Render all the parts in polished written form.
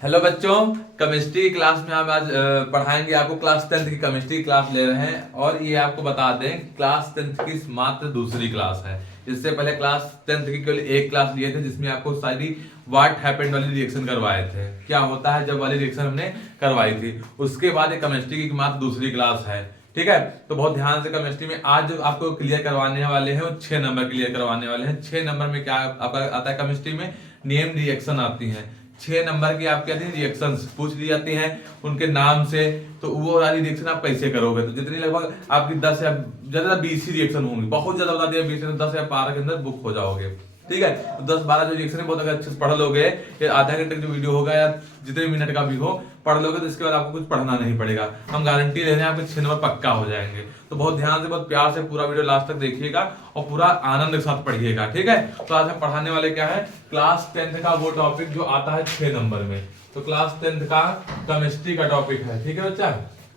Hello बच्चों, chemistry की class में हम आज पढ़ाएंगे आपको। क्लास 10th की केमिस्ट्री क्लास ले रहे हैं और ये आपको बता दें क्लास 10th की मात्र दूसरी क्लास है। इससे पहले क्लास 10th की केवल एक क्लास लिए थे जिसमें आपको सारी व्हाट हैपेंड वाली रिएक्शन करवाए थे, क्या होता है जब वाली रिएक्शन हमने करवाई थी। उसके बाद ये केमिस्ट्री की मात्र दूसरी क्लास है, ठीक है। तो बहुत ध्यान से केमिस्ट्री में आज जो आपको क्लियर करवाने वाले हैं वो 6 नंबर क्लियर करवाने वाले हैं। 6 नंबर में क्या आपका आता है, केमिस्ट्री में नेम रिएक्शन आती है। 6 नंबर की आपके आती है रिएक्शंस पूछ ली जाती हैं उनके नाम से। तो वो वाली रिएक्शन आप कैसे करोगे, तो जितनी लगभग आपकी 10 या ज्यादा 20 ही रिएक्शन होंगी, बहुत ज्यादा बता दिया 20 10 या 12 के अंदर बुक हो जाओगे, ठीक है। तो 10-12 जो रिएक्शन है बहुत अगर अच्छे से पढ़ लोगे, ये आधा घंटे का जो वीडियो होगा या जितने मिनट का भी हो पढ़ लोगे तो इसके बाद आपको कुछ पढ़ना नहीं पड़ेगा। हम गारंटी ले रहे हैं आपके 6 नंबर पक्का हो जाएंगे। तो बहुत ध्यान से बहुत प्यार से पूरा वीडियो लास्ट तक देखिएगा और पूरा आनंद के साथ पढ़िएगा, ठीक है। तो आज हम पढ़ाने वाले क्या है, क्लास 10th का वो टॉपिक जो आता है 6 नंबर में। तो क्लास 10th का केमिस्ट्री का टॉपिक है, ठीक है बच्चा।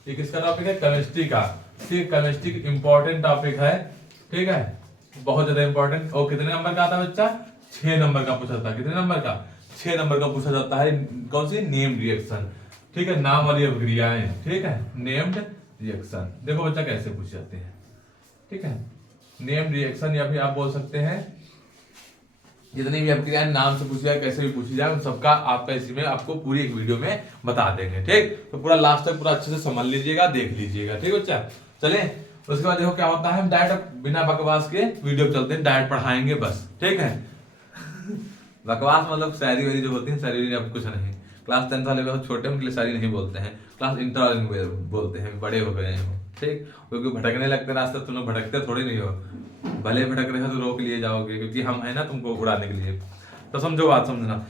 ये किसका टॉपिक है, केमिस्ट्री का। केमिस्ट्री इंपॉर्टेंट टॉपिक है, ठीक है, बहुत ज्यादा इंपॉर्टेंट। और कितने नंबर का आता है बच्चा, 6 नंबर का पूछा जाता है। कितने नंबर का, 6 नंबर का पूछा जाता है। कौन सी, नेम रिएक्शन, ठीक है, नाम वाली अभिक्रियाएं, ठीक है, नेम्ड रिएक्शन। देखो बच्चा कैसे पूछ जाते हैं, ठीक है। नेम रिएक्शन या फिर आप बोल सकते हैं जितनी भी अभिक्रियाएं नाम से पूछी जाए कैसे भी पूछी जाए उन सबका आपका इसी में आपको पूरी एक वीडियो में बता देंगे, ठीक। तो पूरा लास्ट तक पूरा अच्छे से समझ लीजिएगा, देख लीजिएगा, ठीक बच्चा। चले उसके बाद देखो क्या होता है, हम डायरेक्ट बिना बकवास के वीडियो चलते हैं, डायरेक्ट पढ़ाएंगे बस, ठीक है। बकवास मतलब शायरी वाली जो होती है, शायरी अब कुछ नहीं। क्लास 10 वाले बहुत छोटे उनके लिए शायरी नहीं बोलते हैं, क्लास इंटर वाले बोलते हैं, बड़े हो गए हैं, ठीक। क्योंकि भटकने लगते रास्ते, तुम लोग भटकते थोड़ी नहीं हो, भले भटक रहे हो तो रोक लिए जाओगे क्योंकि हम है ना तुमको उड़ाने के लिए। तो समझो बात, समझना।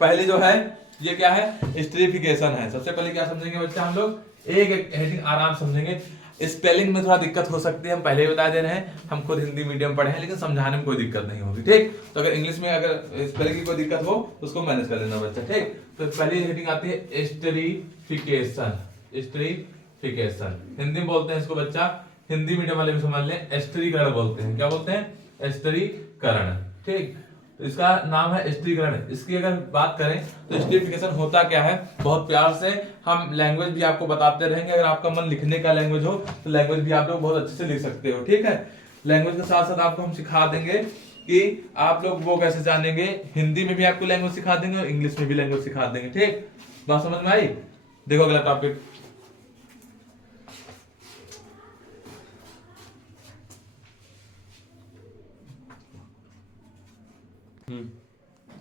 पहले जो है ये क्या है, स्टेरिफिकेशन है। सबसे पहले क्या समझेंगे बच्चा, हम लोग एक एक हेडिंग आराम समझेंगे। स्पेलिंग में थोड़ा दिक्कत हो सकती है, हम पहले ही बता दे रहे हैं, हम खुद हिंदी मीडियम पढ़े हैं, लेकिन समझाने में कोई दिक्कत नहीं होगी, ठीक। तो अगर इंग्लिश में अगर स्पेलिंग की कोई दिक्कत हो तो उसको मैनेज कर लेना बच्चा, ठीक। तो पहली हेडिंग आती है स्टेरिफिकेशन। स्टेरिफिकेशन हिंदी में बोलते हैं इसको बच्चा, हिंदी मीडियम वाले भी समझ लें, स्टेरीकरण बोलते हैं। क्या बोलते हैं, स्टेरीकरण, ठीक। तो इसका नाम है स्टेरीकरण। इसकी अगर बात करें तो स्टेरिफिकेशन होता क्या है, बहुत प्यार से हम लैंग्वेज भी आपको बताते रहेंगे। अगर आपका मन लिखने का लैंग्वेज हो तो लैंग्वेज भी आप लोग बहुत अच्छे से लिख सकते हो, ठीक है। लैंग्वेज के साथ साथ आपको हम सिखा देंगे कि आप लोग वो कैसे जानेंगे, हिंदी में भी आपको लैंग्वेज सिखा देंगे और इंग्लिश में भी लैंग्वेज सिखा देंगे, ठीक। बात समझ में आई। देखो अगला टॉपिक,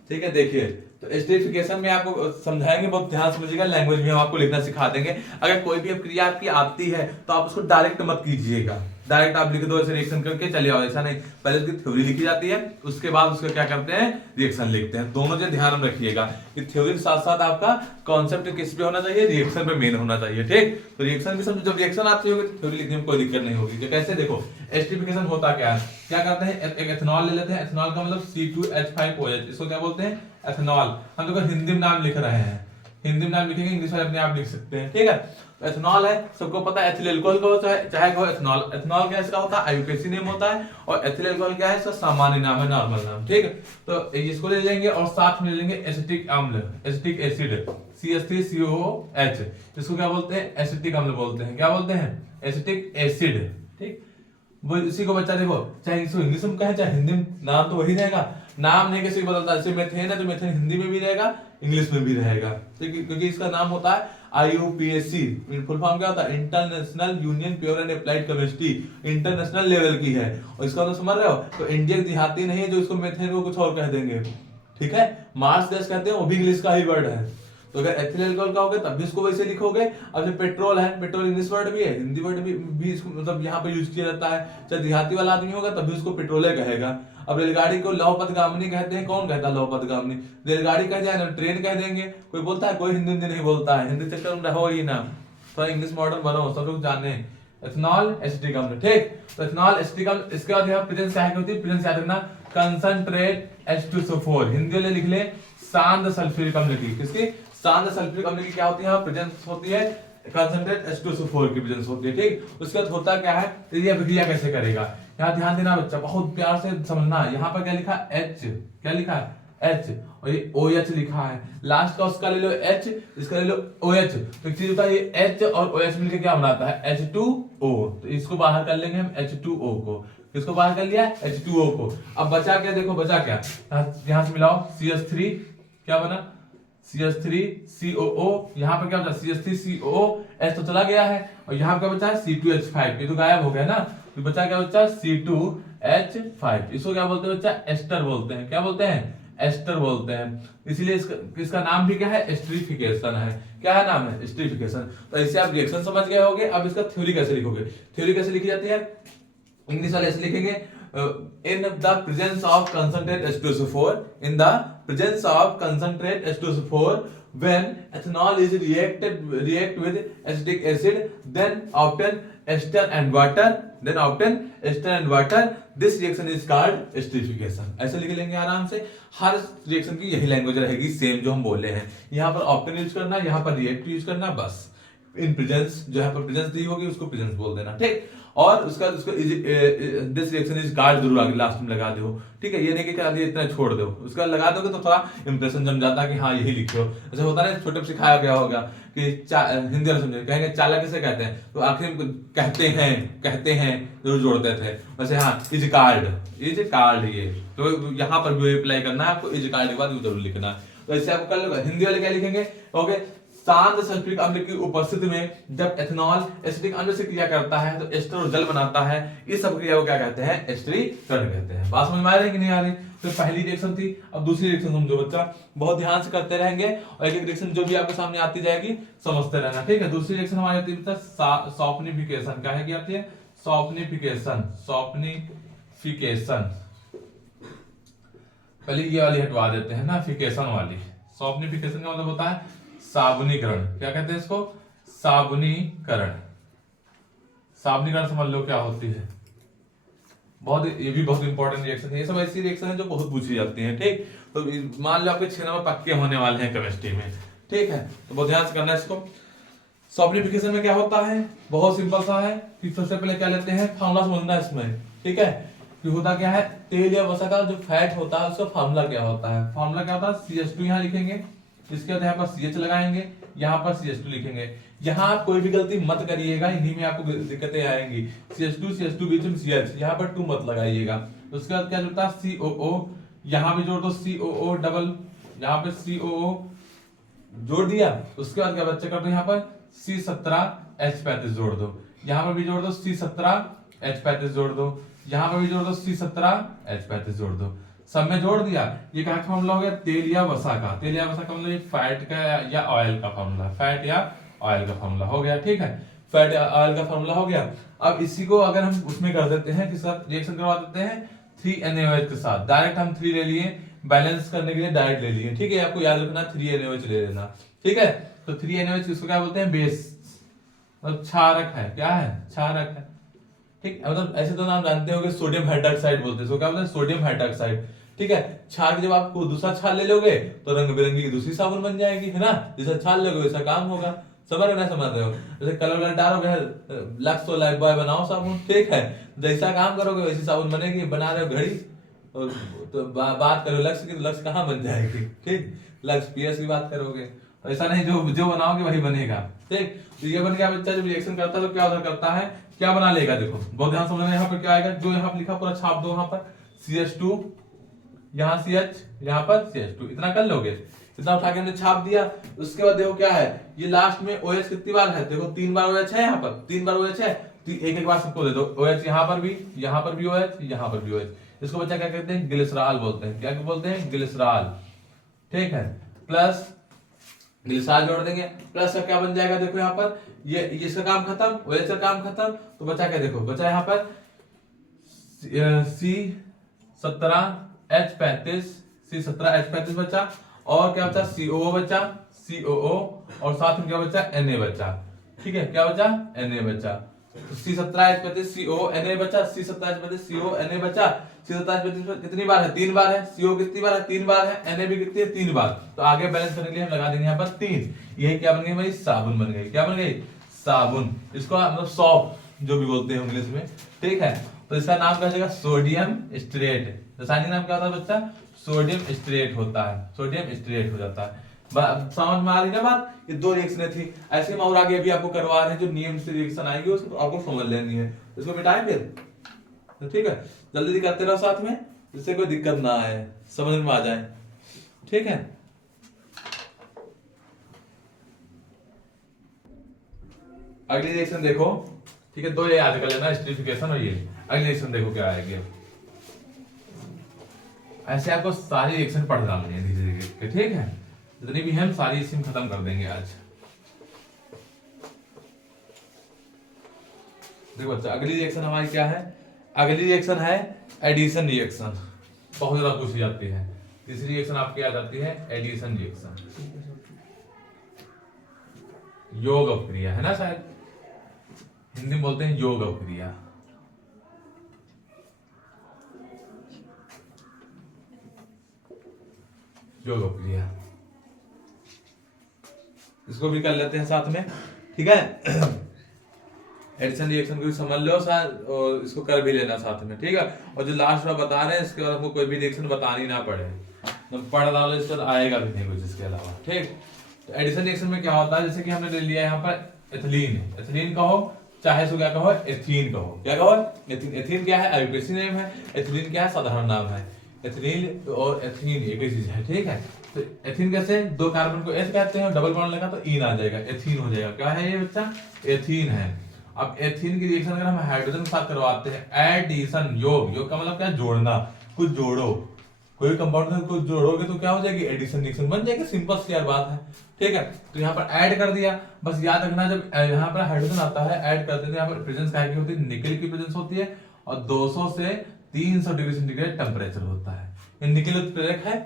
ठीक है। देखिए तो स्टेरिफिकेशन में आपको समझाएंगे, बहुत ध्यान समझिएगा, लैंग्वेज में हम आपको लिखना सिखा देंगे। अगर कोई भी क्रिया आपकी आती है तो आप उसको डायरेक्ट मत कीजिएगा, डायरेक्ट आप लिख दो ऐसे रिएक्शन करके चले आओ, ऐसा नहीं। पहले उसकी थ्योरी लिखी जाती है, उसके बाद उसका क्या करते हैं, रिएक्शन लिखते हैं। दोनों चीज ध्यान में रखिएगा कि थ्योरी के साथ साथ आपका कॉन्सेप्ट किस पे होना चाहिए, रिएक्शन पे मेन होना चाहिए, ठीक। तो रिएक्शन भी समझो, जब रिएक्शन आती होगी तो थ्योरी लिखने में कोई दिक्कत नहीं होगी। तो कैसे, देखो स्टेरिफिकेशन होता क्या है, क्या करते हैं, एक एथेनॉल ले लेते हैं। एथेनॉल का मतलब C2H5OH, इसको क्या बोलते हैं, एथेनॉल। हम लोग हिंदी में नाम लिख रहे हैं, हिंदी में नाम लिखेंगे, इंग्लिश में अपने आप लिख सकते हैं, ठीक है। तो एथेनॉल है, सबको पता है, एथिल अल्कोहल का होता है, चाहे कहो एथेनॉल। एथेनॉल क्या इसका होता है, आईयूपीएसी नेम होता है, और एथिल अल्कोहल क्या है, इसका सामान्य नाम है, नॉर्मल नाम, ठीक है। तो इसको ले लेंगे और साथ में ले लेंगे एसिटिक अम्ल, एसिटिक एसिड, CH3COOH, इसको क्या बोलते हैं, एसिटिक अम्ल बोलते हैं। क्या बोलते हैं, एसिटिक एसिड, ठीक। वो इसी को बच्चा देखो, चाहे इसको इंग्लिश में कहे चाहे हिंदी में, नाम तो वही रहेगा, नाम नहीं किसी को बदलता। जैसे मेथेन है तो मेथेन हिंदी में भी रहेगा, इंग्लिश में भी रहेगा, क्योंकि इसका नाम होता है IUPAC। फुल फॉर्म क्या होता है, international union pure and applied chemistry, international level की है। और इसका तो समझ रहे हो, तो इंडिया के देहाती नहीं है जो इसको मेथेन को कुछ और कह देंगे, ठीक है। मार्स गैस कहते हैं, वो भी इंग्लिश का ही वर्ड है। तो अगर एथिल अल्कोहल का होगा तब भी इसको वैसे लिखोगे। अब जो पेट्रोल है, पेट्रोल इंग्लिश वर्ड भी है, हिंदी वर्ड भी इसको मतलब यहाँ पे यूज किया जाता है। चाहे देहाती वाला आदमी होगा तब भी उसको पेट्रोल कहेगा। अब रेलगाड़ी को लौह पथगामिनी कहते हैं, कौन कहता है लौह पथगामिनी, रेलगाड़ी कह जाए ना, ट्रेन कह देंगे, कोई बोलता है, कोई हिंदी नहीं बोलता है, हिंदी चक्कर में रहो ही ना, थोड़ा इंग्लिश मॉडर्न बनो, सब लोग जाने। एथेनॉल एसिटिक अम्ल, ठीक। तो एथेनॉल एसिटिक अम्ल, इसके बाद यहाँ प्रेजेंस क्या होती है, प्रेजेंस याद रखना, कंसंट्रेट H2SO4, हिंदी में लिख ले सांद्र सल्फ्यूरिक अम्ल की। किसकी, सांद्र सल्फ्यूरिक अम्ल की क्या होती है, यहाँ प्रेजेंस होती है, कंसंट्रेट H2SO4 की प्रेजेंस होती है, ठीक। उसके बाद होता क्या है, तो ये अभिक्रिया कैसे करेगा, यहाँ ध्यान देना बच्चा, बहुत प्यार से समझना। यहाँ पर क्या लिखा, H, क्या लिखा है, H, और ये OH लिखा है, लास्ट का उसका ले लो H, इसका ले लो OH। तो एक चीज होता है ये H और OH मिलकर क्या बनाता है H2O, तो इसको बाहर कर लेंगे हम H2O को, किसको बाहर कर लिया H2O को। अब बचा क्या, देखो बचा क्या, यहां से मिलाओ CH3, क्या बना CH3COO, यहाँ पर क्या बचा CH3COO, H तो चला गया है, और यहाँ क्या बचा है C2H5, ये तो गायब हो गया ना, तो बचा क्या बचा C2H5, इसको क्या बोलते हैं बच्चा एस्टर बोलते हैं, क्या बोलते हैं एस्टर बोलते हैं, इसलिए इसका नाम भी क्या है एस्टरीफिकेशन है, क्या है नाम है एस्टरीफिकेशन। तो ऐसे आप रिएक्शन समझ गए होंगे। अब इसका थ्योरी कैसे लिखोगे, थ्योरी कैसे लिखी जाती है, इंग्लिश वाले ऐसे लिखेंगे, in the presence of concentrate H2SO4, in the presence of concentrate H2SO4, when ethanol is react with acetic acid, then obtain ester and water, this reaction is called esterification। ऐसे लिख लेंगे आराम से, हर रिएक्शन की यही लैंग्वेज रहेगी same जो हम बोले हैं, यहाँ पर ऑप्टेन यूज करना, यहाँ पर रिएक्ट यूज करना, बस इन प्रेजेंस जो यहाँ पर प्रेजेंस दी होगी उसको प्रेजेंस बोल देना, ठीक। और उसका दिस रिएक्शन इज गार्ड जरूर आगे लास्ट में लगा दो, ठीक है, ये नहीं कि क्या इतना छोड़ दो, उसका लगा दोगे तो थोड़ा इंप्रेशन जम जाता है कि हाँ यही लिखो। ऐसा होता है छोटे में सिखाया गया होगा कि हिंदी में समझे, कहेंगे चाला किसे कहते हैं, तो आखिर में कहते हैं जरूर जोड़ते थे, वैसे हाँ इज कार्ड ये, तो यहाँ पर भी अप्लाई करना है आपको, इज कार्ड के बाद जरूर लिखना है। तो ऐसे आपको कर लो, हिंदी वाले क्या लिखेंगे, ओके, शांत सल्फ्यूरिक अम्ल की उपस्थिति में जब एथेनॉल एसिटिक अम्ल से क्रिया करता है तो एस्टर और जल बनाता है, इस सब क्रिया को क्या कहते हैं एस्टरीकरण कहते हैं। बात समझ में आ रही है कि नहीं आ रही। तो पहली रिएक्शन थी, अब दूसरी रिएक्शन समझो बच्चा, बहुत ध्यान से करते रहेंगे और एक एक रिएक्शन जो भी आपके सामने आती जाएगी समझते रहना, ठीक है। दूसरी रिएक्शन हमारी आती है सॉफ्टनिफिकेशन, क्या है कि आती है सॉफ्टनिफिकेशन। पहले ये वाली हटवा देते हैं ना, फिकेशन वाली। सॉफ्टनिफिकेशन का मतलब होता है साबुनीकरण, क्या कहते हैं इसको साबुनीकरण। साबुनीकरण समझ लो क्या होती है, बहुत ये भी बहुत इंपॉर्टेंट रिएक्शन है, ये सब ऐसी रिएक्शन है जो बहुत पूछी जाती है, ठीक। तो मान लो आपके 6 नंबर पक्के होने वाले हैं केमिस्ट्री में, ठीक है, तो बहुत ध्यान से करना है इसको। सॉफ्टनिफिकेशन में क्या होता है, बहुत सिंपल सा है कि सबसे पहले क्या लेते हैं, फार्मूला समझना है इसमें, ठीक है। कि होता क्या है, तेल या वसा का जो फैट होता है उसका फार्मूला क्या होता है, फार्मूला क्या होता है CH2 यहाँ लिखेंगे, इसके बाद यहाँ पर CH लगाएंगे, यहाँ पर CH2 लिखेंगे। यहाँ आप कोई भी गलती मत करिएगा, इन्हीं में आपको दिक्कतें आएंगी। CH2 बीच में CH, यहाँ पर 2 मत लगाइएगा। उसके बाद क्या जोड़ता है COO, यहाँ भी जोड़ दो COO डबल, यहाँ पे COO जोड़ दिया। उसके बाद क्या बच्चे कर दो, यहाँ पर C17H35 जोड़ दो, यहाँ पर भी जोड़ दो C17H35 जोड़ दो, यहाँ पर भी जोड़ दो C17H35 जोड़ दो, सब में जोड़ दिया। ये क्या फॉर्मूला हो गया, तेल या वसा का। तेल या वसा का मतलब फैट का या ऑयल का फॉर्मूला, फैट या ऑयल का फॉर्मूला हो गया, ठीक है, फैट या ऑयल का फॉर्मूला हो गया। अब इसी को अगर हम उसमें कर देते हैं कि साथ रिएक्शन करवा देते हैं 3NaOH के साथ, डायरेक्ट हम 3 ले लिए, बैलेंस करने के लिए डायरेक्ट ले लिए, ठीक है, आपको याद रखना 3NaOH ले लेना, ठीक है। तो 3NaOH इसको क्या बोलते हैं बेस, मतलब क्षारक है, क्या है क्षारक है, ठीक, मतलब ऐसे तो नाम जानते होंगे, सोडियम हाइड्रोक्साइड बोलते हैं, इसको क्या बोलते हैं सोडियम हाइड्रोक्साइड, ठीक है। छाल जब आप दूसरा छाल ले लोगे तो रंग बिरंगी की दूसरी साबुन बन जाएगी, है ना, जैसा छाल लोगे वैसा काम होगा, समझ रहे हो ना, समझ रहे हो, जैसे कलर वलर डालोगे लक्स और लाइफ बॉय बनाओ साबुन, ठीक है, जैसा काम करोगे वैसी साबुन बनेगी। बना रहे हो घड़ी और तो बात करो लक्स की, तो लक्स कहाँ बन जाएगी, ठीक, लक्स PS की बात करोगे, तो ऐसा नहीं, जो बनाओगे वही बनेगा, ठीक। तो ये बन गया बच्चा, जब रिएक्शन करता है तो क्या करता है, क्या बना लेगा, देखो बहुत ध्यान समझना, यहाँ पर क्या आएगा, जो यहाँ पर लिखा पूरा छाप दो, यहाँ पर CH2, यहाँ CH, यहाँ पर CH2, इतना कर लोगे, इतना उठा के हमने छाप दिया। उसके बाद देखो क्या है, ये लास्ट में OH कितनी बार है, देखो 3 बार OH है, यहाँ पर 3 बार OH है, एक एक बार सबको दे दो OH, यहाँ पर भी OH, यहाँ पर भी OH। इसको बच्चा क्या कहते हैं ग्लिसरॉल बोलते हैं, क्या बोलते हैं ग्लिसरॉल, ठीक है। प्लस ग्लिसरॉल जोड़ देंगे, प्लस का क्या बन जाएगा, देखो यहाँ पर ये इसका काम खत्म, OH का काम खत्म, तो बचा क्या, देखो बचा यहाँ पर C17H35 बचा, और क्या बचा COO बचा, COO, और साथ में क्या बचा Na बचा, ठीक है, क्या बचा Na बचा। तो C17H35 COO Na बचा, C17H35 COO Na बचा। C17H35 कितनी बार है, 3 बार है, CO कितनी बार है, 3 बार है, Na भी कितनी है, 3 बार। तो आगे बैलेंस करने के लिए हम लगा देंगे यहाँ पर 3, यही क्या बन गई भाई साबुन बन गई, क्या बन गई साबुन, इसको मतलब सॉफ्ट जो भी बोलते हैं इंग्लिश में, ठीक है। तो इसका नाम क्या हो जाएगा सोडियम स्ट्रेट, रासायनिक नाम क्या होता है बच्चा? सोडियम स्टीरेट होता है, सोडियम स्टीरेट हो जाता है। समझ में आ रही ना बात? ये दो रिएक्शनें थी, ऐसे हम और आगे भी आपको करवा रहे हैं, जो नियम से रिएक्शन आएगी उसको आपको समझ लेनी है। इसको मिटाएं फिर, तो ठीक है, जल्दी करते रहो साथ में, जिससे कोई दिक्कत ना आए, समझ में आ जाए, ठीक है। अगली रिएक्शन देखो, ठीक है, दो ये याद कर लेना, स्टीरिफिकेशन और ये। अगली रिएक्शन देखो क्या आएगी। ऐसे आपको सारी रिएक्शन पढ़ डालनी है धीरे धीरे, ठीक है, जितनी भी हम सारी इसी में खत्म कर देंगे आज। देखो बच्चा, अगली रिएक्शन हमारी क्या है? अगली रिएक्शन है एडिशन रिएक्शन, बहुत ज्यादा पूछी जाती है। तीसरी रिएक्शन आपकी आ जाती है एडिशन रिएक्शन, योग अपक्रिया है ना, शायद हिंदी में बोलते हैं योग अपक्रिया। योग अपक्रिया, इसको भी कर लेते हैं साथ में, ठीक है। एडिशन रिएक्शन को भी समझ लो साथ, और इसको कर भी लेना साथ में, ठीक है। और जो लास्ट में बता रहे हैं इसके बाद आपको कोई भी रिएक्शन बतानी ना पड़े, तो पढ़ डालो, इसके बाद आएगा भी नहीं कुछ इसके अलावा, ठीक। तो एडिशन रिएक्शन में क्या होता है, जैसे कि हमने ले लिया यहाँ पर एथिलीन, एथिलीन कहो चाहे इसको क्या कहो, एथीन कहो, क्या कहो, एथीन। एथीन क्या है? आयुर्वेदिक नेम है। एथिलीन क्या है? साधारण नाम है। एथिलीन और एथीन एक ही चीज है, ठीक है। तो एथीन कैसे? दो कार्बन को एथ कहते हैं, डबल बॉन्ड लगा तो इन आ जाएगा, एथीन हो जाएगा। क्या है ये बच्चा? एथीन है। अब एथीन की रिएक्शन अगर हम हाइड्रोजन के साथ करवाते हैं, एडिशन, योग, योग का मतलब क्या? जोड़ना, कुछ जोड़ो, कोई कंपाउंड में कुछ जोड़ोगे तो क्या हो जाएगी? एडिशन रिएक्शन बन जाएगी, सिंपल सी यार बात है, ठीक है। तो यहाँ पर ऐड कर दिया, बस याद रखना जब यहाँ पर हाइड्रोजन आता है ऐड करते हैं, यहाँ पर प्रेजेंस क्या की होती है? निकल की प्रेजेंस होती है, और 200 से 300 डिग्री सेंटीग्रेड टेम्परेचर होता है। ये निकल उत्प्रेरक है,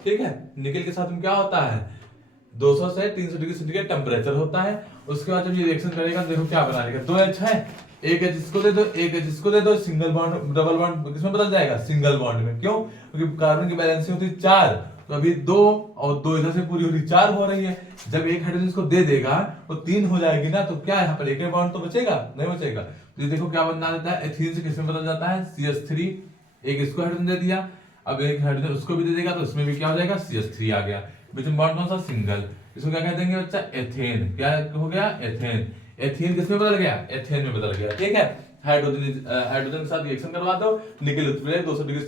ठीक है। निकल के साथ में क्या होता है? 200 से 300 डिग्री सेंटीग्रेड टेम्परेचर होता है। उसके बाद जब ये रिएक्शन करेगा, देखो क्या बना देगा, 2 H है, एक H इसको दे दो, एक H इसको दे दो, सिंगल बॉन्ड डबल बॉन्ड किसमें बदल जाएगा? सिंगल बॉन्ड में। क्यों? क्योंकि कार्बन की बैलेंस होती है 4, तो अभी 2 और 2 इधर से पूरी हो रही, 4 हो रही है। जब एक हाइड्रोजन इसको दे देगा तो 3 हो जाएगी ना, तो क्या यहाँ पर एक बॉन्ड तो बचेगा? नहीं बचेगा। तो ये देखो क्या बना देता है, एथीन से किसमें बदल जाता है? CH3। एक इसको हाइड्रोजन दे दिया, अब एक हाइड्रोजन उसको भी दे देगा, तो इसमें भी क्या हो जाएगा? CH3 आ गया। बीच में बॉन्ड कौन सा? सिंगल। इसको क्या कह देंगे बच्चा? एथेन। क्या हो गया? एथेन। एथीन किसमें बदल गया? एथेन में बदल गया, ठीक है। हाइड्रोजन के साथ रिएक्शन करवा दो, निकल उत्प्रेरक 200 डिग्री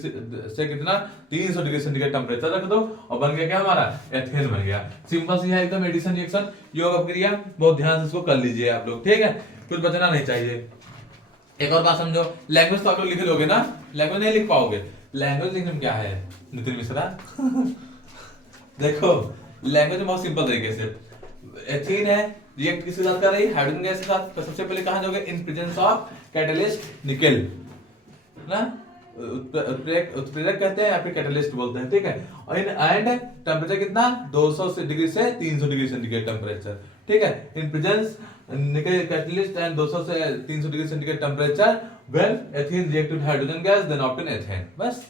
से कितना? 300 डिग्री सेंटीग्रेड टेम्परेचर रख दो, और बन गया क्या हमारा? एथेन बन गया। सिंपल सी है एकदम एडिशन रिएक्शन, योग अपक्रिया। बहुत ध्यान से इसको कर लीजिए आप लोग, ठीक है, कुछ बचना नहीं चाहिए। एक और बात समझो, लैंग्वेज तो आप लोग लिख लोगे ना, लैंग्वेज नहीं लिख पाओगे। लैंग्वेज लिखने में क्या है नितिन मिश्रा? देखो लैंग्वेज में बहुत सिंपल तरीके से, एथीन है, रिएक्ट किसके साथ कर रही है? हाइड्रोजन गैस के साथ। तो सबसे पहले कहां जाओगे? इन प्रेजेंस ऑफ कैटलिस्ट निकल, ना उत्प्रेरक कहते हैं या फिर कैटलिस्ट बोलते हैं, ठीक है। और इन एंड टेंपरेचर कितना? 200 से डिग्री से 300 डिग्री सेंटीग्रेड टेंपरेचर, ठीक है। In presence nickel catalyst and 200 से 300 degree centigrade temperature when ethene react with hydrogen gas then obtain ethane, बस,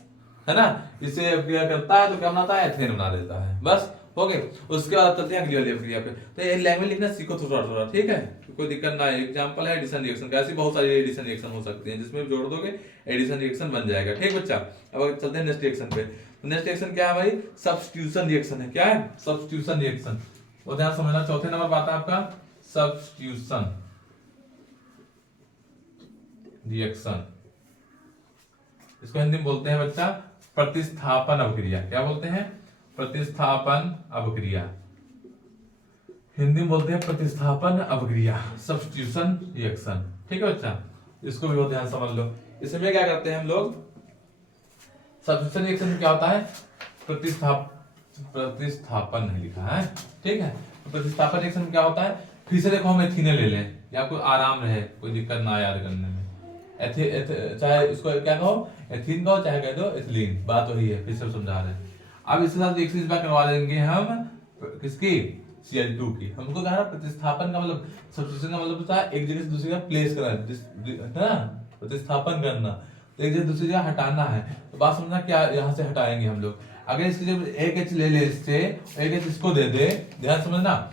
है ना। इसे अपक्रिया करता है तो क्या बनाता है? एथेन बना देता है, बस हो गए। उसके बाद चलते हैं अगली वाली अपक्रिया पे। तो ये लैंग्वेज लिखना सीखो थोड़ा थोड़ा, ठीक है, कोई दिक्कत ना है। एग्जांपल है एडिशन रिएक्शन का, ऐसी बहुत सारी एडिशन रिएक्शन हो सकती हैं, जिसमें जोड़ दोगे एडिशन रिएक्शन बन जाएगा, ठीक बच्चा। अब चलते हैं नेक्स्ट रिएक्शन पे। नेक्स्ट रिएक्शन क्या है भाई? सब्स्टिट्यूशन रिएक्शन है। क्या है? Substitution reaction. वो ध्यान समझना, चौथे नंबर पर आता है आपका सब्स्टिट्यूशन रिएक्शन। इसको हिंदी में बोलते हैं बच्चा प्रतिस्थापन अपक्रिया। क्या बोलते हैं? प्रतिस्थापन अपक्रिया। हिंदी में बोलते हैं प्रतिस्थापन अपक्रिया, सब्स्टिट्यूशन रिएक्शन, ठीक है बच्चा। इसको भी बहुत ध्यान समझ लो। इसमें क्या करते हैं हम लोग? सब्स्टिट्यूशन रिएक्शन में क्या होता है? प्रतिस्थापन नहीं लिखा है, ठीक है। तो प्रतिस्थापन रिएक्शन में क्या होता है? फिर से देखो हम एथीन ले लें, या आपको आराम रहे, कोई दिक्कत ना याद करने में। चाहे इसको क्या कहो? एथीन कहो, चाहे कह दो एथिलीन, बात वही है, फिर से समझा रहे हैं। अब इसके साथ एक चीज करवा देंगे हम, किसकी? Cl2 की। हमको कहा प्रतिस्थापन का मतलब, सब्स्टिट्यूशन का मतलब होता है एक जगह से दूसरी जगह प्लेस करना, प्रतिस्थापन करना, तो एक जगह दूसरी जगह हटाना है। तो बात समझना, क्या यहाँ से हटाएंगे हम लोग? अगर इसकी जब एक H ले ले इससे, एक H इसको दे दे, ध्यान समझना,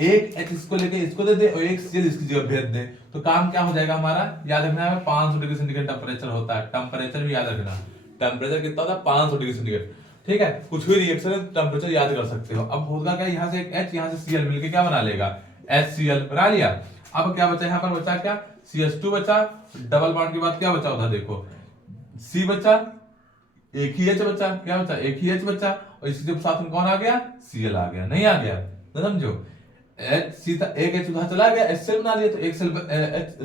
एक H इसको लेके इसको दे दे और एक Cl इसकी जगह भेज दे, तो काम क्या हो जाएगा हमारा? याद रखना है 500 डिग्री सेंटीग्रेड टेम्परेचर होता है, टेम्परेचर भी याद रखना। टेम्परेचर कितना होता है 500 डिग्री सेंटीग्रेड। ठीक है, कुछ भी रिएक्शन टेम्परेचर याद कर सकते हो। अब होगा क्या, यहाँ से एक H यहाँ से Cl मिलके क्या बना लेगा, HCl बना लिया। अब क्या बचा यहाँ पर, बचा क्या, CH2 बचा, डबल बॉन्ड के बाद क्या बचा उधर देखो, C बचा, एक ही H बचा, क्या बचा, एक ही H बचा, और इसके साथ में कौन आ गया, Cl आ गया, नहीं आ गया, ना समझो। H सीधा एक H उधर चला गया, HCl बना लिया, तो एक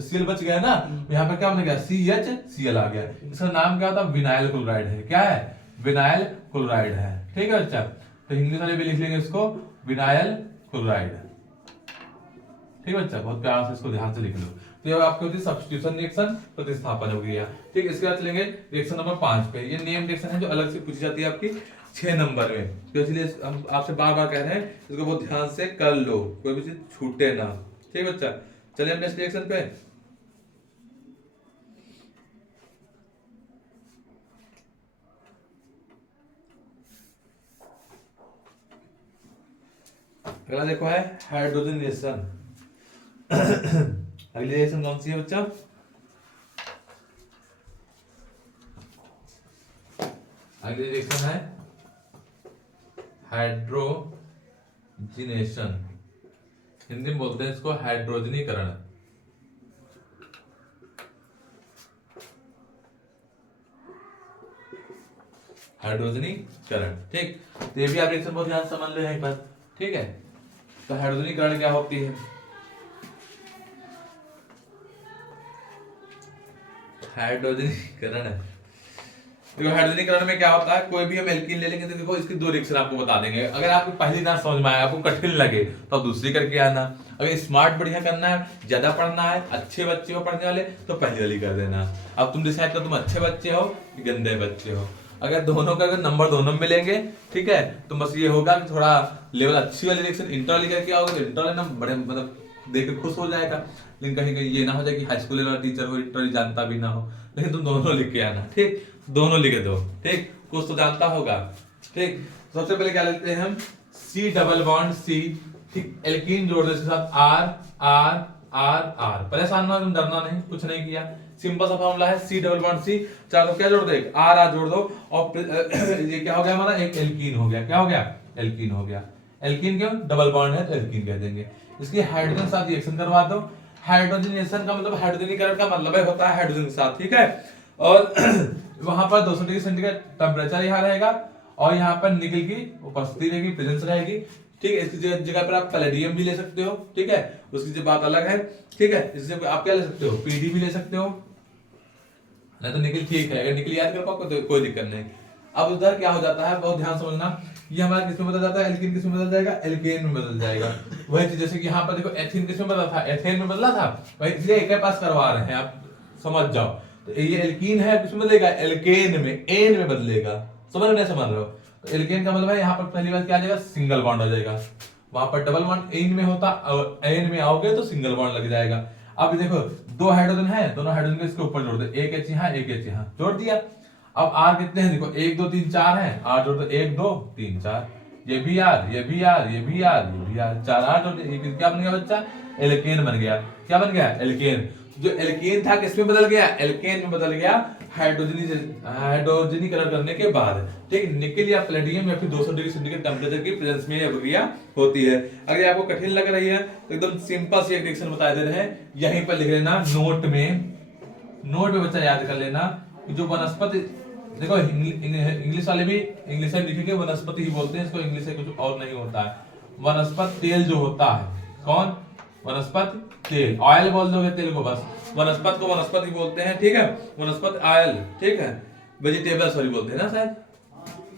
Cl बच गया ना, यहाँ पर क्या बन गया, CHCl आ गया। इसका नाम क्या होता है, विनाइल क्लोराइड है। क्या है, विनाइल क्लोराइड है। ठीक है बच्चा, तो इंग्लिश वाले भी लिख लेंगे इसको विनाइल क्लोराइड। ठीक है बच्चा, बहुत प्यार से इसको ध्यान से लिख लो। तो ये आपकी होती है सब्स्टिट्यूशन रिएक्शन, प्रतिस्थापन हो गया। ठीक है, इसके बाद चलेंगे रिएक्शन नंबर 5 पे। ये नेम रिएक्शन है जो अलग से पूछी जाती है आपकी 6 नंबर में, तो इसलिए हम आपसे बार बार कह रहे हैं इसको बहुत ध्यान से कर लो, कोई भी चीज छूटे ना। ठीक है बच्चा, चलिए हम नेक्स्ट रिएक्शन पे। अगला देखो है हाइड्रोजनेशन। अगली रिएक्शन कौन सी है बच्चा, अगली रिएक्शन है हाइड्रोजनेशन। हिंदी में बोलते हैं इसको हाइड्रोजनीकरण। हाइड्रोजनीकरण, ठीक, तो ये भी आप रिएक्शन बहुत ध्यान से समझ लो यहीं पर। ठीक है, तो हाइड्रोजनीकरण क्या होती है, हाइड्रोजनीकरण, देखो हाइड्रोजनीकरण में क्या होता है, कोई भी हम एल्कीन ले लेंगे तो देखो इसकी 2 रिएक्शन आपको बता देंगे। अगर आपको पहली ना समझ में आए, आपको कठिन लगे, तो आप दूसरी करके आना। अगर स्मार्ट बढ़िया करना है, ज्यादा पढ़ना है, अच्छे बच्चे हो पढ़ने वाले, तो पहली वाली कर देना। अब तुम डिसाइड करो तुम अच्छे बच्चे हो कि गंदे बच्चे हो। अगर दोनों का अगर नंबर दोनों में मिलेंगे, ठीक है, तो बस ये होगा कि थोड़ा लेवल अच्छी वाली रिएक्शन इंटर वाली करके आओगे, तो इंटर वाले ना बड़े मतलब देख के खुश हो जाएगा। लेकिन कहीं कहीं ये ना हो जाए कि हाई स्कूल वाला टीचर हो इंटर जानता भी ना हो। लेकिन तुम दोनों लिख के आना, ठीक, दोनों लिखे दो, ठीक, कुछ तो जानता होगा। ठीक, सबसे पहले क्या लेते हैं हम, C डबल बॉन्ड C, ठीक, एल्कीन जोड़ दो इसके साथ R R R R। परेशान ना, तुम डरना नहीं, कुछ नहीं किया, सिंपल सा फॉर्मूला है C डबल बॉन्ड C, चारों क्या जोड़ दो, एक R R जोड़ दो, और ये क्या हो गया हमारा, एक एल्कीन हो गया। क्या हो गया, एल्कीन हो गया। एल्कीन क्यों, डबल बॉन्ड है तो एल्कीन कह देंगे। इसकी हाइड्रोजन साथ रिएक्शन करवा दो। हाइड्रोजनेशन का मतलब, हाइड्रोजनीकरण का मतलब है होता है हाइड्रोजन के साथ, ठीक है। और वहां पर 200 डिग्री सेंटीग्रेड टेम्परेचर यहाँ रहेगा, और यहाँ पर निकल की उपस्थिति रहेगी, प्रेजेंस रहेगी। ठीक है, इसकी जगह पर आप पैलेडियम भी ले सकते हो, ठीक है, उसकी जो बात अलग है। ठीक है, इससे आप क्या ले सकते हो, पीडी भी ले सकते हो, नहीं तो निकल ठीक है। अगर निकल याद कर पाओ तो कोई दिक्कत नहीं। अब उधर क्या हो जाता है, बहुत ध्यान समझना, ये हमारा किसमें बदल जाता है, एल्कीन किसमें बदल जाएगा, एल्केन में बदल जाएगा। वही चीज जैसे कि यहाँ पर देखो एथीन किसमें बदला था, एथेन में बदला था, वही इसलिए एक पास करवा रहे हैं, आप समझ जाओ। तो ये एल्कीन है, किसमें बदलेगा, एल्केन में, एन में बदलेगा। समझ नहीं समझ रहे हो, तो एल्केन का मतलब है यहाँ पर पहली बार क्या आ जाएगा, सिंगल बॉन्ड हो जाएगा। वहां पर डबल बॉन्ड एन में होता, और एन में आओगे तो सिंगल बॉन्ड लग जाएगा। अब देखो 2 हाइड्रोजन है, दोनों हाइड्रोजन को इसके ऊपर जोड़ दो, एक एच यहाँ एक एच यहाँ जोड़ दिया। अब आर कितने हैं, देखो 1 2 3 4 है, आर जोड़ दो, 1 2 3 4, ये भी आर, ये भी आर, ये भी आर, ये भी आर, 4 आर जोड़ दो, क्या बन गया बच्चा, एल्केन बन गया। क्या बन गया, एल्केन। जो एल्केन था किसमें बदल गया, एल्केन में बदल गया हाइड्रोजनीकरण करने के बाद। ठीक, निकल या प्लेटिनियम या फिर 200 डिग्री सेंटीग्रेड टेम्परेचर की प्रेजेंस में यह प्रक्रिया होती है। अगर आपको कठिन लग रही है तो एकदम सिंपल सी एक रिएक्शन बता दे रहे हैं, यहीं पर लिख लेना नोट में बच्चा याद कर लेना। जो वनस्पति, देखो इंग्लिश वाले भी इंग्लिश में लिखेंगे वनस्पति ही बोलते हैं इसको, इंग्लिश से कुछ और नहीं होता है। वनस्पति तेल जो होता है, कौन, वनस्पति तेल, ऑयल बोल दोगे तेल को, बस वनस्पति को वनस्पति बोलते हैं। ठीक है, वनस्पति ऑयल, ठीक है, वेजिटेबल सॉरी बोलते हैं ना, शायद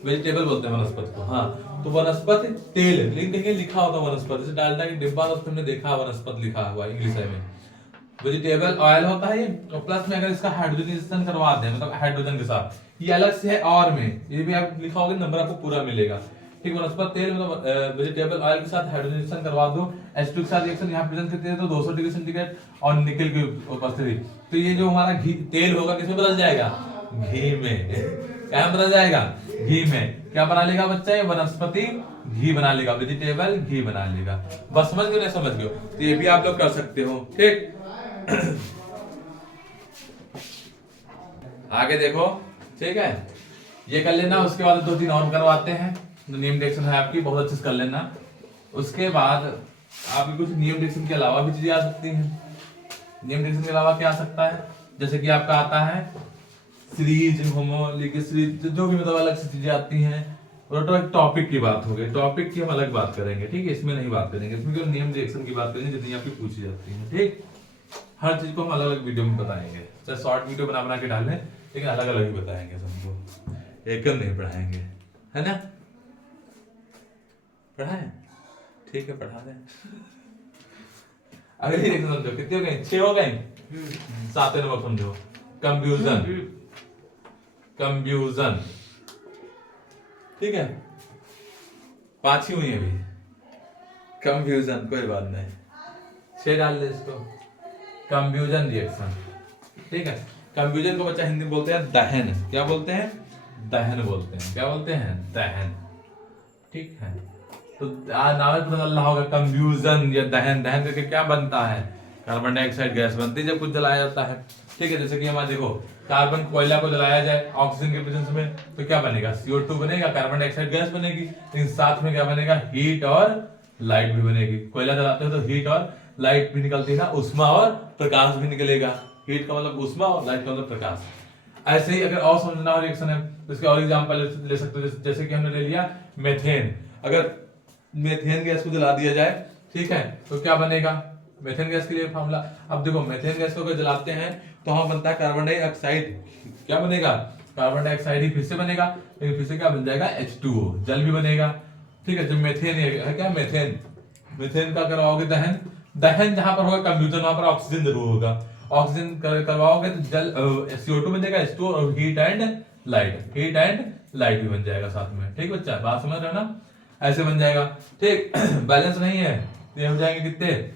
वेजिटेबल बोलते हैं वनस्पति को। हाँ, तो वनस्पति तेल देखिए लिखा होता है वनस्पति, जैसे डालडा की डिब्बा उस पर हमने देखा वनस्पति लिखा हुआ इंग्लिश में। वेजिटेबल ऑयल होता है ये, और प्लस में अगर इसका हाइड्रोजनेशन करवा दें, मतलब हाइड्रोजन के साथ, ये अलग से है और में, ये भी आप लिखा होगा नंबर आपको पूरा मिलेगा। ठीक, वनस्पति तेल मतलब वेजिटेबल ऑयल के साथ हाइड्रोजनेशन करवा दो, H2 के साथ रिएक्शन यहाँ प्रेजेंट करते हैं तो 200 डिग्री सेंटीग्रेड और निकल की उपस्थिति, तो ये जो हमारा घी तेल होगा किसमें बदल जाएगा, घी में। क्या बदल जाएगा, घी में। क्या बना लेगा बच्चा, ये वनस्पति घी बना लेगा, वेजिटेबल घी बना लेगा। बस समझ गए, नहीं समझ गए, तो ये भी आप लोग कर सकते हो। ठीक, आगे देखो, ठीक है, ये कर लेना। उसके बाद 2-3 और करवाते हैं। तो नेम रिएक्शन है आपकी, बहुत अच्छे से कर लेना। उसके बाद आपकी कुछ नेम रिएक्शन के अलावा भी चीजें आ सकती हैं। नेम रिएक्शन के अलावा क्या आ सकता है, जैसे कि आपका आता है सीरीज, होमोलिक सीरीज, जो भी मतलब अलग से चीजें आती हैं। और तो एक टॉपिक की बात हो गई, टॉपिक की हम अलग बात करेंगे, ठीक है। इसमें नहीं बात करेंगे, इसमें केवल नेम रिएक्शन की बात करेंगे जितनी आपकी पूछी जाती है, ठीक। हर चीज को हम अलग अलग वीडियो में बताएंगे, चाहे शॉर्ट वीडियो बना बना के डालें, लेकिन अलग अलग ही बताएंगे सबको, एकदम नहीं पढ़ाएंगे, है ना। पढ़ाएं, ठीक है, पढ़ा दें। अगली रिएक्शन समझो, कितनी हो गई? 6 हो गई। 7वें नंबर समझो, कंफ्यूजन। कंफ्यूजन, ठीक है। 5 ही हुई है अभी। कंफ्यूजन, कोई बात नहीं, 6 डाल दे इसको। कंफ्यूजन रिएक्शन, ठीक है। कंफ्यूजन को बच्चा हिंदी में बोलते हैं दहन। क्या बोलते हैं? दहन बोलते हैं। क्या बोलते हैं? दहन, ठीक है। तो नाम पता चल रहा होगा, कंफ्यूजन या दहन। दहन करके क्या बनता है? कार्बन डाइऑक्साइड गैस बनती है जब कुछ जलाया जाता है, ठीक है। जैसे कि हमारा देखो, कार्बन कोयला को जलाया जाए ऑक्सीजन के प्रेजेंस में तो क्या बनेगा? CO2 बनेगा, कार्बन डाइऑक्साइड गैस बनेगी। लेकिन साथ में क्या बनेगा? हीट और लाइट भी बनेगी। कोयला जलाते हैं तो हीट और लाइट भी निकलती है ना, उष्मा और प्रकाश भी निकलेगा। हीट का मतलब उष्मा और लाइट का मतलब प्रकाश। ऐसे ही अगर और समझना हो रिएक्शन है तो इसके और एग्जांपल ले सकते हो। जैसे कि हमने ले लिया मेथेन। अगर मेथेन गैस को जला दिया जाए, ठीक है, तो क्या बनेगा? मेथेन गैस के लिए फॉर्मूला, अब देखो मेथेन गैस को अगर जलाते हैं तो हम बनता है कार्बन डाइऑक्साइड। क्या बनेगा? कार्बन डाइऑक्साइड ही फिर से बनेगा, लेकिन फिर से क्या बन जाएगा? H2O, जल भी बनेगा, ठीक है। जब मेथेन है क्या? मेथेन, मेथेन का करवाओगे दहन। दहन जहां पर होगा कंप्यूजन, वहां पर ऑक्सीजन जरूर होगा। ऑक्सीजन करवाओगे तो जल CO2 बन जाएगा, H2O, और heat and light, heat and light भी बन जाएगा साथ में, ठीक बच्चा, बात समझ रहे हो ना? ऐसे बन जाएगा, ठीक। बैलेंस नहीं है तो ये हो जाएंगे कितने?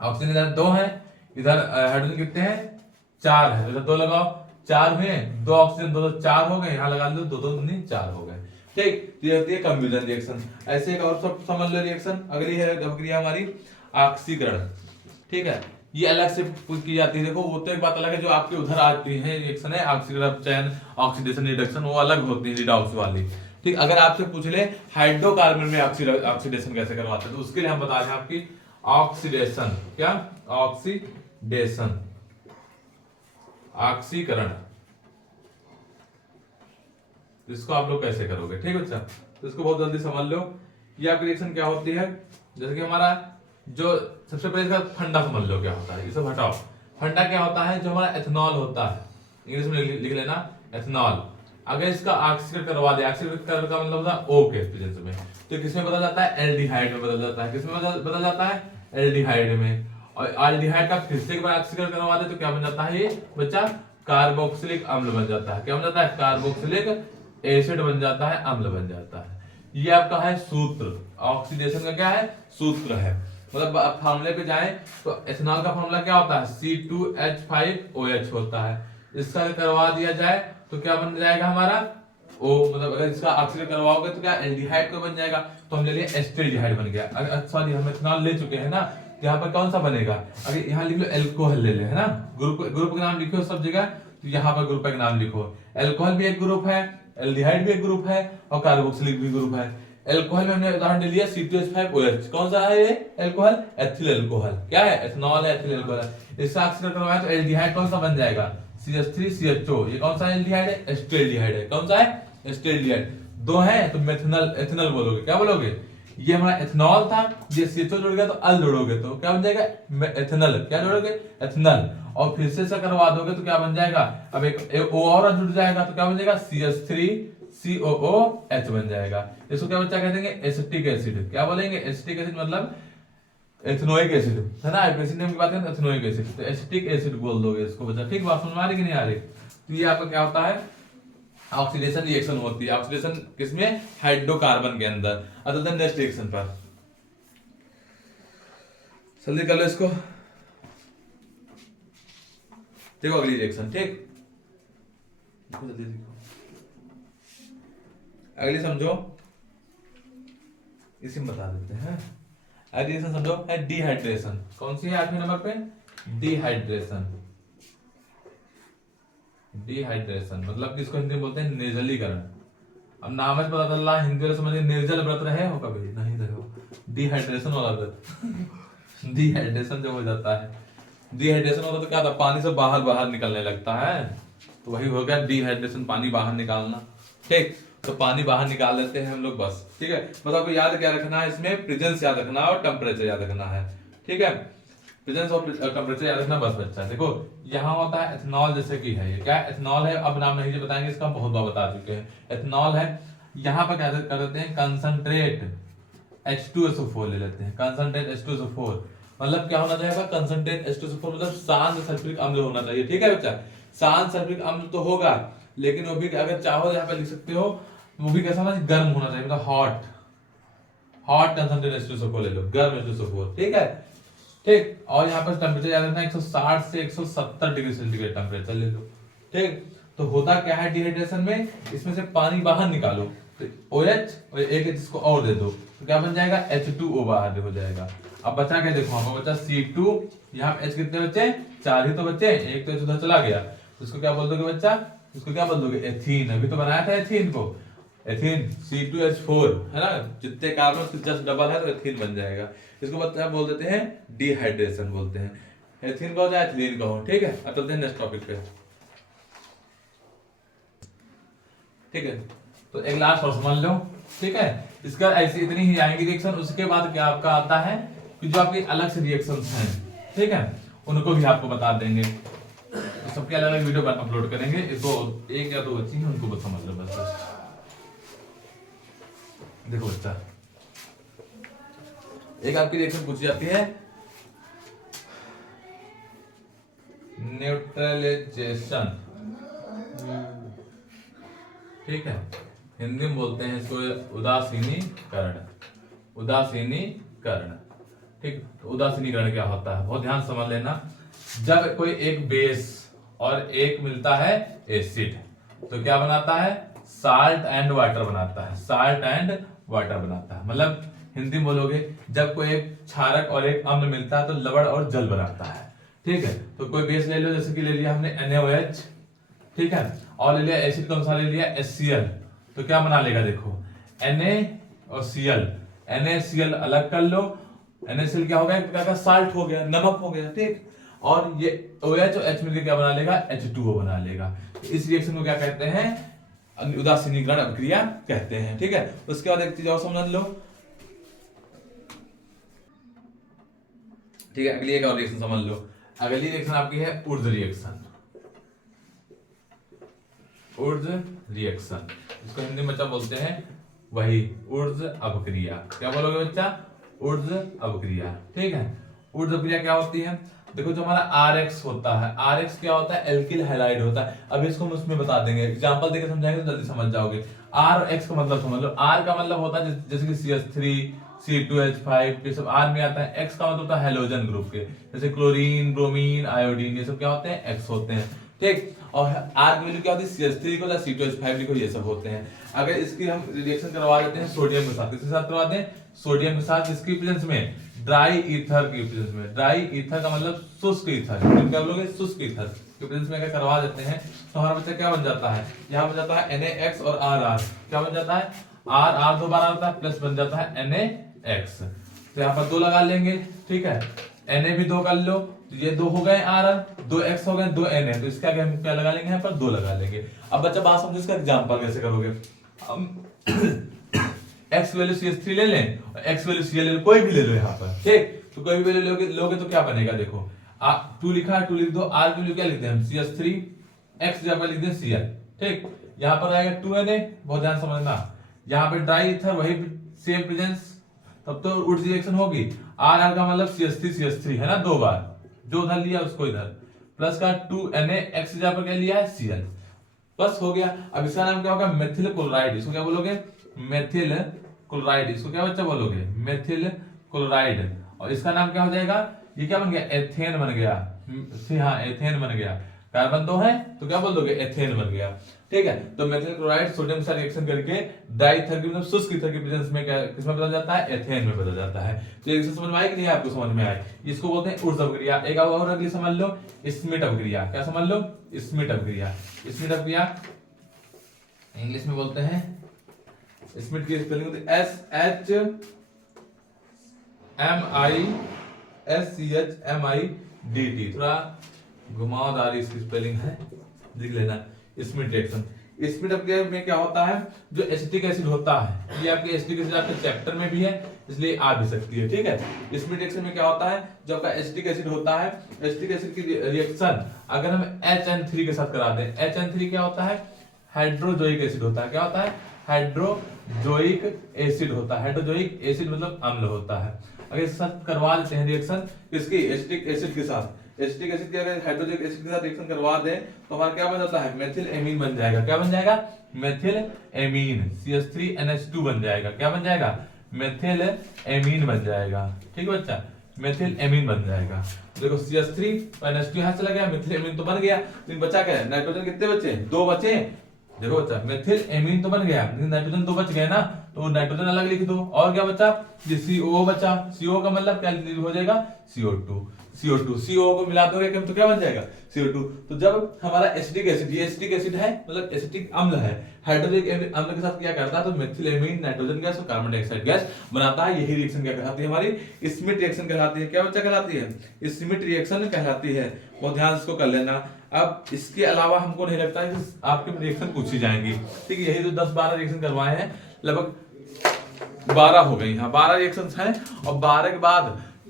ऑक्सीजन इधर 2 है, इधर हाइड्रोजन कितने हैं? 4 है, इधर 2 लगाओ, 4 हुए। 2 ऑक्सीजन 2 4 हो गए, यहाँ लगा लो 2 2 नहीं 4 हो गए, ठीक। ये होती है कंफ्यूजन रिएक्शन। ऐसे एक और सब समझ लो रिएक्शन। अगली है प्रक्रिया हमारी ऑक्सीकरण, ठीक है। ये अलग से की जाती है। देखो वो तो एक बात अलग है, जो आपके उधर आती है रिएक्शन है ऑक्सीकरण चयन, ऑक्सीडेशन रिडक्शन, वो अलग होती है रिडॉक्स वाली, ठीक। अगर आपसे पूछ ले हाइड्रोकार्बन में ऑक्सीडेशन कैसे करवाते हैं तो उसके लिए हम बता रहे हैं आपकी ऑक्सीडेशन। क्या? ऑक्सीडेशन, ऑक्सीकरण, इसको आप लोग कैसे करोगे, ठीक है बच्चा। तो इसको बहुत जल्दी समझ लो। ये आपकी रिएक्शन क्या होती है, जैसे कि हमारा जो सबसे पहले इसका फंडा समझ लो क्या होता है, इसे हटाओ। फंडा क्या होता है? जो हमारा एथेनॉल होता है, इंग्लिश में लिख लेना एथेनॉल। अगर इसका ऑक्सीकरण करवा दे, ऑक्सीकरण का मतलब होता है O के प्रेजेंस में, तो किसमें बदल जाता है? एल्डिहाइड में बदल जाता है। किसमें बदल जाता है? एल्डिहाइड में। और एल्डिहाइड का फिर से एक बार ऑक्सीकरण करवा दे तो क्या बन जाता है ये बच्चा? कार्बोक्सिलिक अम्ल बन जाता है। क्या बन जाता है? कार्बोक्सिलिक एसिड बन जाता है, अम्ल बन जाता है। ये आपका है सूत्र, ऑक्सीडेशन का क्या है? सूत्र है। मतलब आप फार्मूले पे जाएं तो एथेनॉल का फार्मूला क्या होता है? C2H5OH होता है। इसका करवा दिया जाए तो क्या बन जाएगा हमारा? O, मतलब अगर इसका ऑक्सीकरण करवाओगे तो क्या एल्डिहाइड को बन जाएगा। तो हम ले लिए एस्टरेडिहाइड बन गया। सॉरी, हम एथेनॉल ले चुके हैं ना, तो यहाँ पर कौन सा बनेगा? अगर यहाँ लिख लो एल्कोहल ले ले, है ना। ग्रुप का नाम लिखो सब जगह, तो यहाँ पर ग्रुप का नाम लिखो। एल्कोहल भी एक ग्रुप है, एल्डिहाइड भी एक ग्रुप है, और कार्बोक्सिलिक भी ग्रुप है। एल्कोहल में हमने उदाहरण ले लिया C2H5OH। कौन सा है ये एल्कोहल? Ethyl alcohol. क्या है? एथेनॉल है, एथिल एल्कोहल है। इसका ऑक्सीकरण करवाया तो एल्डिहाइड कौन सा बन जाएगा? CH3CHO। ये कौन सा एल्डिहाइड है? एस्टरेडिहाइड है। कौन सा है? एस्टरेडिहाइड। 2 है तो मेथनल, एथेनॉल बोलोगे। क्या बोलोगे? ये हमारा एथेनॉल था, ये CHO जुड़ गया तो अल जोड़ोगे तो क्या बन जाएगा? एथेनॉल। क्या जोड़ोगे? एथेनॉल। और फिर से करवा दोगे तो क्या बन जाएगा? अब एक O और जुड़ जाएगा तो क्या बन जाएगा? CH3COOH बन जाएगा। इसको क्या बच्चा कह देंगे? Acetic acid. क्या बोलेंगे? एसिटिक एसिड मतलब एथेनोइक एसिड, है ना। एसिड नेम की बात करें तो एथेनोइक एसिड, तो एसिटिक एसिड बोल दोगे इसको बच्चा, ठीक। बात समझ में आ रही कि नहीं आ रही? तो ये आपका क्या होता है? ऑक्सीडेशन रिएक्शन होती है। ऑक्सीडेशन किसमें? हाइड्रोकार्बन के अंदर। अदर देन नेक्स्ट रिएक्शन पर जल्दी कर लो इसको। देखो अगली रिएक्शन, ठीक। जल्दी देखो अगली, समझो, इसी में बता देते हैं। अगली रिएक्शन समझो है डिहाइड्रेशन। कौन सी है 8वें नंबर पे? डिहाइड्रेशन। डिहाइड्रेशन मतलब कि इसको हिंदी में बोलते हैं निर्जलीकरण। अब नाम से पता चल रहा है हिंदी में समझिए, निर्जल व्रत रहे हो कभी? नहीं रहे हो। डिहाइड्रेशन वाला व्रत डिहाइड्रेशन जब हो जाता है, डिहाइड्रेशन होता तो क्या था, पानी से बाहर बाहर निकलने लगता है, तो वही हो गया डिहाइड्रेशन, पानी बाहर निकालना। ठीक, तो पानी बाहर निकाल लेते हैं हम लोग बस। ठीक है, बस आपको याद क्या रखना है इसमें, प्रेजेंस याद रखना और टेम्परेचर याद रखना है। ठीक है, प्रेजेंस और टेम्परेचर याद रखना बस बच्चा। देखो यहाँ होता है एथेनॉल, जैसे कि है ये क्या एथेनॉल है, अब नाम नहीं जो बताएंगे, इसका हम बहुत बार बता चुके हैं। एथेनॉल है, यहाँ पर क्या कर देते हैं कंसंट्रेट H2SO4 ले लेते हैं, कंसंट्रेट H2SO4 मतलब क्या होना चाहिए, कंसंट्रेट H2SO4 मतलब शांत सल्फ्यूरिक अम्ल होना चाहिए। ठीक है बच्चा, शांत सल्फ्यूरिक अम्ल तो होगा, लेकिन वो भी अगर चाहो यहाँ पे लिख सकते हो, वो भी कैसा होना चाहिए, गर्म होना चाहिए, मतलब हॉट, हॉट कंसंट्रेट H2SO4 ले लो, गर्म H2SO4। ठीक है, ठीक, और यहाँ पर टेम्परेचर याद रखना 160 से 170 डिग्री सेंटीग्रेड टेम्परेचर ले लो। ठीक, तो होता क्या है डिहाइड्रेशन में, इसमें से पानी बाहर निकालो, तो OH और एक इसको और दे दो, तो क्या बन जाएगा, H2O बाहर हो जाएगा। अब बचा क्या, देखो हमारा बचा C2, यहाँ H कितने बचे, 4 ही तो बचे, एक तो उधर चला गया, उसको क्या बोल दोगे बच्चा, उसको क्या बोल दोगे, एथीन। अभी तो बनाया था एथीन को, एथीन C2H4 है ना, जितने कार्बन उसके जस्ट डबल है तो एथीन बन जाएगा। इसको बच्चा बोल देते हैं डिहाइड्रेशन बोलते हैं, एथीन कहो या एथिलीन कहो। ठीक है, अब चलते हैं नेक्स्ट टॉपिक पे। ठीक है, तो एक लास्ट और समझ लो। ठीक है, इसका ऐसी इतनी ही आएंगी रिएक्शन, उसके बाद क्या आपका आता है कि जो आपके अलग से रिएक्शंस हैं, ठीक है, उनको भी आपको बता देंगे, तो सबके अलग अलग वीडियो अपलोड करेंगे। इसको एक या दो बच्ची हैं उनको बस समझ लो बस। देखो बच्चा, एक आपकी रिएक्शन पूछी जाती है न्यूट्रलाइजेशन। ठीक है, हिंदी में बोलते हैं इसको उदासीनीकरण, उदासीनीकरण। ठीक, तो उदासीनीकरण क्या होता है, बहुत ध्यान समझ लेना। जब कोई एक बेस और एक मिलता है एसिड, तो क्या बनाता है, साल्ट एंड वाटर बनाता है, साल्ट एंड वाटर बनाता है। मतलब हिंदी में बोलोगे, जब कोई एक क्षारक और एक अम्ल मिलता है तो लवण और जल बनाता है। ठीक है, तो कोई बेस ले लो, जैसे कि ले लिया हमने NaOH, ठीक है, और ले लिया एसिड, कौन सा ले लिया, HCl, तो क्या बना लेगा, देखो Na और Cl, NaCl अलग कर लो, NaCl क्या हो गया, क्या साल्ट हो गया, नमक हो गया। ठीक, और ये OH और H मिलकर क्या बना लेगा, H2O बना लेगा। इस रिएक्शन को क्या कहते हैं, उदासीनीकरण अभिक्रिया कहते हैं। ठीक है, उसके बाद एक चीज और समझ लो। ठीक है, अगली एक और रिएक्शन समझ लो। अगली रिएक्शन आपकी है ऊर्ध्व रिएक्शन, ऊर्ध्व रिएक्शन, इसको हिंदी में बच्चा बोलते हैं वही ऊर्ध्व अभिक्रिया। क्या बोलोगे बच्चा, ऊर्ध्व अभिक्रिया। ठीक है, ऊर्ध्व अभिक्रिया क्या होती है, देखो जो हमारा RX होता है, RX क्या होता है, एल्किल हैलाइड होता है। अभी इसको हम उसमें बता देंगे, एग्जांपल देकर समझाएंगे तो जल्दी समझ जाओगे। R और X का मतलब समझ लो, R का मतलब होता है जैसे कि CH3 C2H5, ये सब R में आता है। X का मतलब होता है हेलोजन ग्रुप के, जैसे क्लोरीन, ब्रोमीन, आयोडीन, ये सब क्या होते हैं, X होते हैं। ठीक, और R की वैल्यू क्या होती है, CH3 को या C2H5 लिखो, ये सब होते हैं। अगर इसकी हम रिएक्शन करवा देते हैं सोडियम के साथ, किसके साथ करवा दें, सोडियम के साथ, इसकी प्रेजेंस में, ड्राई ईथर की प्रेजेंस में, ड्राई ईथर का मतलब शुष्क ईथर, क्या बोलोगे, शुष्क ईथर की प्रेजेंस में अगर करवा देते हैं तो हमारा बच्चा क्या बन जाता है, यहाँ बन जाता है NaX और RR, क्या बन जाता है, RR दो बार आता है, प्लस बन जाता है NaX। तो यहाँ पर 2 लगा लेंगे। ठीक है, Na भी 2 कर लो, तो ये 2 हो गए RR, 2X हो गए, 2 Na, तो इसका क्या लगा लेंगे, यहाँ पर 2 लगा लेंगे। अब बच्चा बात समझो, इसका एग्जाम्पल कैसे करोगे। X वैल्यू CH3 ले लें और X वैल्यू Cl ले लो, कोई भी ले लो यहाँ पर। ठीक, तो कोई भी वैल्यू लोगे तो क्या बनेगा, देखो 2 लिखा है, 2 लिख दो, R की वैल्यू क्या लिखते हैं, CH3, X जगह लिख दें Cl। ठीक, यहाँ पर आएगा 2Na, बहुत ध्यान समझना, यहाँ पे ड्राई ईथर वही सेम प्रेजेंस, तब तो ऊर्ध्व रिएक्शन होगी। RR का मतलब CH3 है ना, 2 बार, जो उधर लिया उसको इधर, प्लस का 2Na, X जगह पर क्या लिया है, Cl, बस हो गया। अब इसका नाम क्या होगा, मेथिल क्लोराइड, इसको क्या बोलोगे, मेथिल क्लोराइड, इसको क्या बच्चा बोलोगे, मेथिल क्लोराइड। और इसका नाम क्या हो जाएगा, ये क्या बन गया, एथेन बन गया। हाँ, एथेन बन गया, कार्बन 2 है तो क्या बोल दोगे, एथेन बन गया। ठीक है। तो मेथिल क्लोराइड सोडियम के साथ रिएक्शन करके डाइथर मतलब शुष्क ईथर के प्रेजेंस में किसमें बदल जाता है, एथेन में बदल जाता है। तो ये समझ में आए कि नहीं आपको समझ में आए, इसको बोलते हैं ऊर्ध्व अपक्रिया। एक और अगली समझ लो, स्मिट अपक्रिया। क्या समझ लो, स्मिट अपक्रिया। स्मिट अपक्रिया इंग्लिश में बोलते हैं, स्मिट की स्पेलिंग होती है SHMISCHMIDT, थोड़ा घुमावदार इसकी स्पेलिंग है, देख लेना। स्मिट रिएक्शन, स्मिट अपक्रिया में क्या होता है, जो एसिटिक एसिड होता है, ये आपके एसिटिक एसिड आपके चैप्टर में भी है, इसलिए आ भी सकती है, ठीक है। स्मिट रिएक्शन में क्या होता है, जो आपका एसिटिक एसिड होता है, एसिटिक एसिड की रिएक्शन अगर हम HN3 के साथ करा दें, HN3 क्या होता है, हाइड्रोजोइक एसिड होता है। क्या होता है, हाइड्रोजोइक एसिड होता है। हाइड्रोजोइक एसिड मतलब अम्ल होता है। अगर इसके साथ करवा देते हैं रिएक्शन, किसकी, एसिटिक एसिड के साथ, एसिटिक एसिड की अगर हाइड्रोजोइक एसिड के साथ रिएक्शन करवा दें तो हमारा क्या बन जाता है, मेथिल एमीन बन जाएगा। क्या बन जाएगा, मेथिल एमीन, CH3NH2 बन जाएगा। क्या बन जाएगा, मेथिल एमीन बन जाएगा, ठीक है बच्चा, मेथिल एमीन बन जाएगा। देखो CH3 और NH2 यहां चला गया, मेथिल एमीन तो बन गया, लेकिन बचा क्या है, नाइट्रोजन कितने बचे, 2 बचे। देखो बच्चा, मेथिल एमीन तो बन गया, लेकिन नाइट्रोजन 2 बच गए ना, तो नाइट्रोजन अलग लिख दो। और क्या बचा, ये CO बचा। CO का मतलब क्या हो जाएगा, CO2। CO को मिला दोगे तो क्या बन जाएगा, CO2। तो जब हमारा एसिटिक एसिड, ये एसिटिक एसिड है मतलब एसिटिक अम्ल है, हाइड्रोजोनिक अम्ल के साथ क्या करता है, तो मेथिल एमीन नाइट्रोजन गैस और कार्बन डाइऑक्साइड गैस बनाता है। यही रिएक्शन क्या कहलाती है, हमारी स्मिट रिएक्शन कहलाती है। क्या बच्चा कहलाती है, स्मिट रिएक्शन कहलाती है। बहुत ध्यान इसको कर लेना। अब इसके अलावा हमको नहीं लगता है कि आपके रिएक्शन पूछी जाएंगी, ठीक है। यही जो 10-12 रिएक्शन करवाए हैं, लगभग 12 हो गई, हाँ 12 रिएक्शंस हैं, और 12 के बाद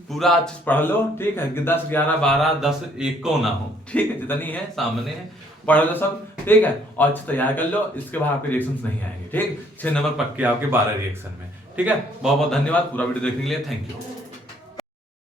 पूरा अच्छे से पढ़ लो, ठीक है, कि 10, 11, 12, 10 एक को ना हो, ठीक है, जितनी है सामने है पढ़ लो सब, ठीक है, और अच्छे तैयार कर लो। इसके बाद आपके रिएक्शंस नहीं आएंगे, ठीक, 6 नंबर पक्के आपके 12 रिएक्शन में, ठीक है। बहुत बहुत धन्यवाद पूरा वीडियो देखने के लिए, थैंक यू।